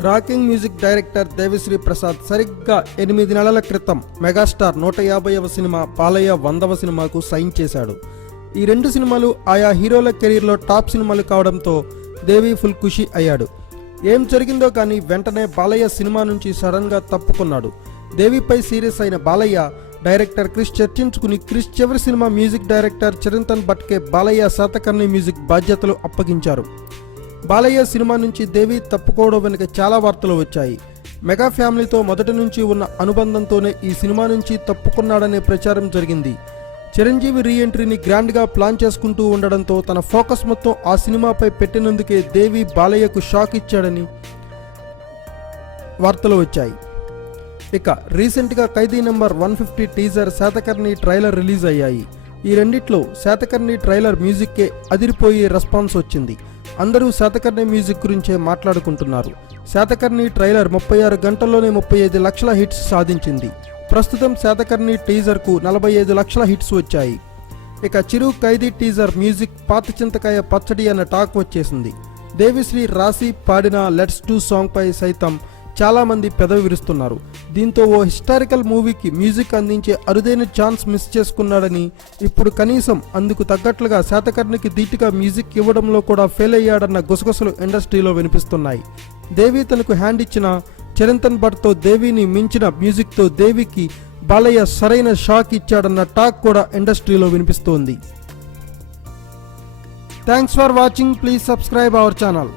Rocking music director Devi Sri Prasad సరిగ్గా 8 నెలల క్రితం మెగాస్టార్ 150వ సినిమా బాలయ్య 100వ సినిమాకు సైన్ చేశాడు. ఈ 2 సినిమాలు ఆయా హీరోల కెరీర్లో టాప్ సినిమాలు కావడంతో దేవి ఫుల్ ఖుషి అయ్యాడు. ఏం జరిగిందో కానీ వెంటనే బాలయ్య సినిమా నుంచి సడన్గా తప్పుకున్నాడు. దేవిపై సీరియస్ అయిన బాలయ్య డైరెక్టర్ క్రిష్ చర్చించుకుని క్రిష్ చివరి సినిమా మ్యూజిక్ డైరెక్టర్ చిరంతన్ భట్కే బాలయ్య శాతకర్ణి మ్యూజిక్ బాధ్యతలు అప్పగించారు. బాలయ్య సినిమా నుంచి దేవి తప్పుకోవడం వెనుక చాలా వార్తలు వచ్చాయి. మెగా ఫ్యామిలీతో మొదటి నుంచి ఉన్న అనుబంధంతోనే ఈ సినిమా నుంచి తప్పుకున్నాడనే ప్రచారం జరిగింది. చిరంజీవి రీఎంట్రీని గ్రాండ్గా ప్లాన్ చేసుకుంటూ ఉండడంతో తన ఫోకస్ మొత్తం ఆ సినిమాపై పెట్టినందుకే దేవి బాలయ్యకు షాక్ ఇచ్చాడని వార్తలు వచ్చాయి. ఇక రీసెంట్గా Khaidi number 150 teaser, Satakarni trailer release అయ్యాయి. ఈ రెండిట్లో శాతకర్ణి ట్రైలర్ మ్యూజిక్కే అదిరిపోయే రెస్పాన్స్ వచ్చింది. అందరూ శాతకర్ణి మ్యూజిక్ గురించే మాట్లాడుకుంటున్నారు. శాతకర్ణి ట్రైలర్ 36 గంటల్లోనే 35 లక్షల హిట్స్ సాధించింది. ప్రస్తుతం శాతకర్ణి టీజర్కు 45 లక్షల హిట్స్ వచ్చాయి. ఇక చిరు ఖైదీ టీజర్ మ్యూజిక్ పాత చింతకాయ పచ్చడి అన్న టాక్ వచ్చేసింది. దేవిశ్రీ రాసి పాడిన లెట్స్ డూ సాంగ్ పై సైతం చాలామంది పెదవి విరుస్తున్నారు. దీంతో ఓ హిస్టారికల్ మూవీకి మ్యూజిక్ అందించే అరుదైన ఛాన్స్ మిస్ చేసుకున్నాడని, ఇప్పుడు కనీసం అందుకు తగ్గట్లుగా శాతకర్ణికి ధీటుగా మ్యూజిక్ ఇవ్వడంలో కూడా ఫెయిల్ అయ్యాడన్న గుసగుసలు ఇండస్ట్రీలో వినిపిస్తున్నాయి. దేవి తనకు హ్యాండ్ ఇచ్చిన చిరంతన్ భట్తో దేవిని మించిన మ్యూజిక్తో దేవికి బాలయ్య సరైన షాక్ ఇచ్చాడన్న టాక్ కూడా ఇండస్ట్రీలో వినిపిస్తోంది. Thanks for watching. Please subscribe our channel.